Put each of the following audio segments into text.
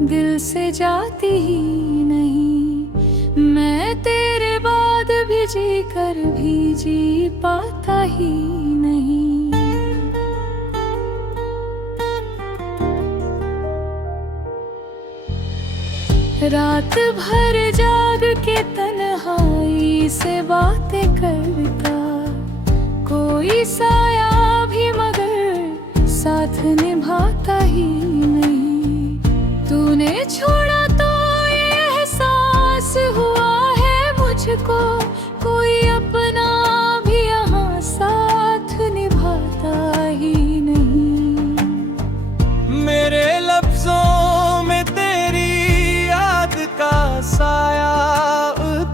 दिल से जाती ही नहीं। मैं तेरे बाद भी जी कर भी जी पाता ही नहीं। रात भर जाग के तन्हाई से बातें करता, कोई साया भी मगर साथ निभाता ही नहीं। तूने छोड़ा तो ये एहसास हुआ है मुझको, कोई अपना भी यहाँ साथ निभाता ही नहीं। मेरे लफ्जों में तेरी याद का साया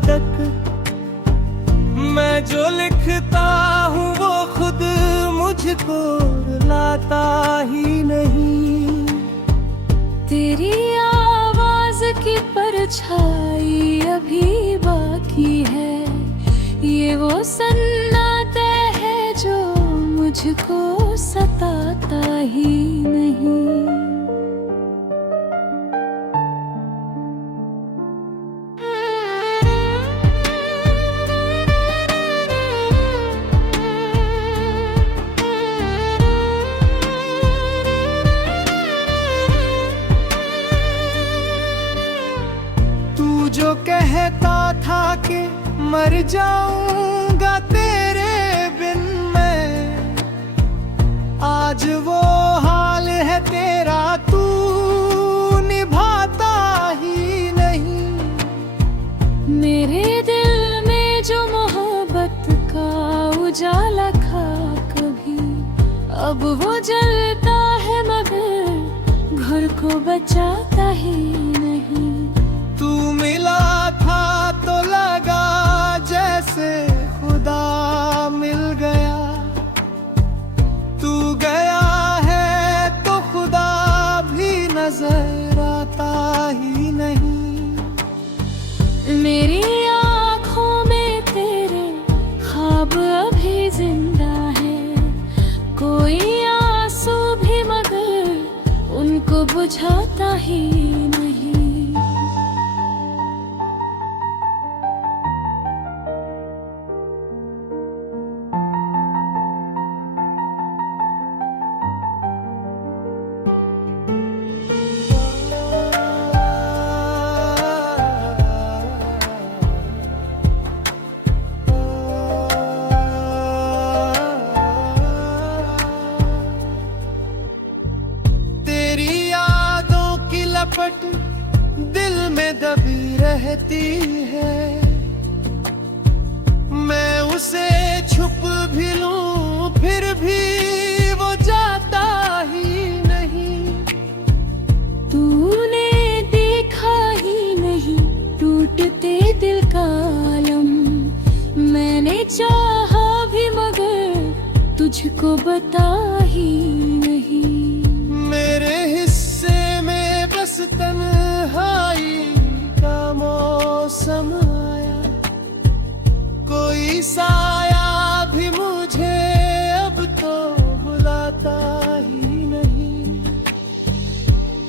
तक, मैं जो लिखता हूँ वो खुद मुझको लाता ही नहीं। तेरी आवाज की परछाई अभी बाकी है, ये वो सन्नाटा है जो मुझको सताता ही नहीं। जो कहता था कि मर जाऊंगा तेरे बिन मैं, आज वो हाल है तेरा, तू निभाता ही नहीं। मेरे दिल में जो मोहब्बत का उजाला था कभी, अब वो जलता है मगर घर को बचाता ही नहीं। तू मिला था तो लगा जैसे खुदा मिल गया, तू गया है तो खुदा भी नजर आता ही नहीं। मेरी आँखों में तेरे ख्वाब अभी जिंदा है, कोई आंसू भी मगर उनको बुझाता ही नहीं। लपट दिल में दबी रहती है, मैं उसे छुप भी लूं फिर भी वो जाता ही नहीं। तूने देखा ही नहीं टूटते दिल का आलम, मैंने चाहा भी मगर तुझको बता ही नहीं। मेरे हिस्से में बस तन्हाई का मौसम आया, कोई साया भी मुझे अब तो बुलाता ही नहीं।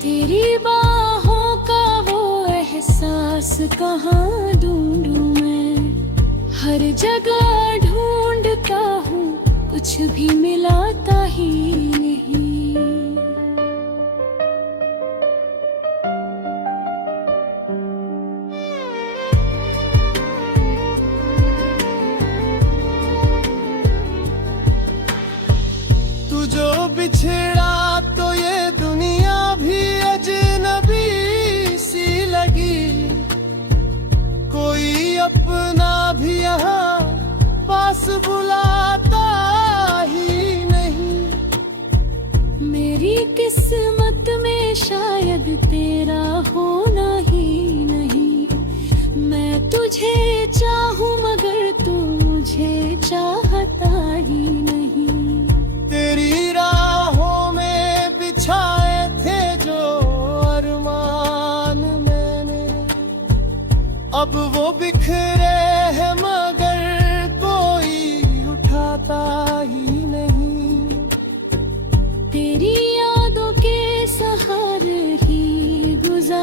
तेरी बाहों का वो एहसास कहाँ ढूंढूं मैं, हर जगह ढूंढता हूँ कुछ भी मिलाता ही नहीं। तू जो बिछड़ा तो ये दुनिया भी अजनबी सी लगी, कोई अपना भी यहाँ पास बुलाता ही नहीं। मेरी किस्मत में शायद तेरा होना ही नहीं, मैं तुझे चाहूँ मगर तू मुझे चाहता ही नहीं। तेरी राहों में बिछाए थे जो अरमान मैंने, अब वो बिखरे हैं मगर कोई उठाता ही नहीं। तेरी यादों के सहारे ही गुजार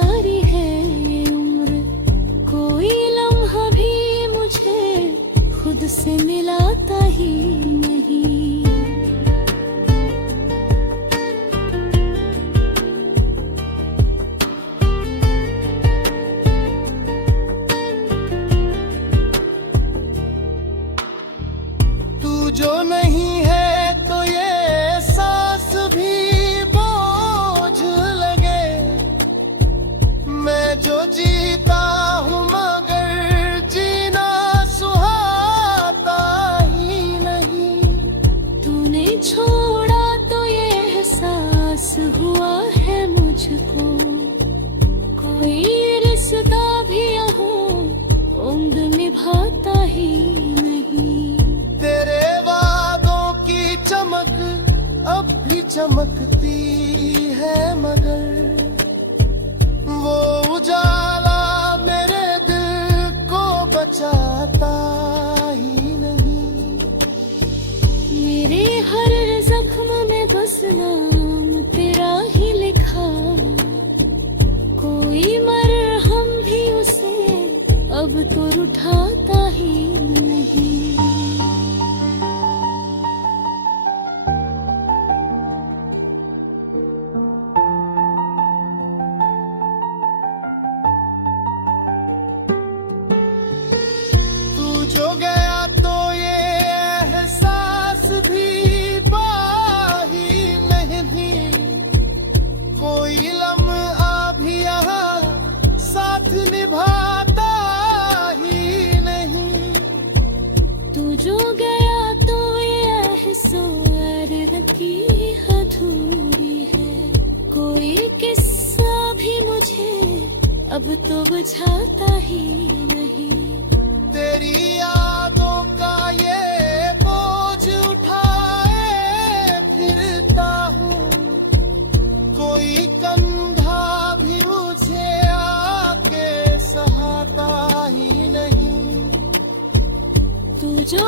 चमकती है मगर वो उजाला मेरे दिल को बचाता ही नहीं। मेरे हर जख्म में बस नाम तेरा ही लिखा, कोई मरहम भी उसे अब तो उठाता ही नहीं। तू जो गया तो ये एहसास भी बाही नहीं, कोई लम्हा भी यहाँ साथ निभाता ही नहीं। तू जो गया तो ये एहसास की अधूरी है, कोई किस्सा भी मुझे अब तो बुझाता ही नहीं। तेरी यादों का ये बोझ उठाए फिरता हूँ, कोई कंधा भी मुझे आके सहाता ही नहीं। तू जो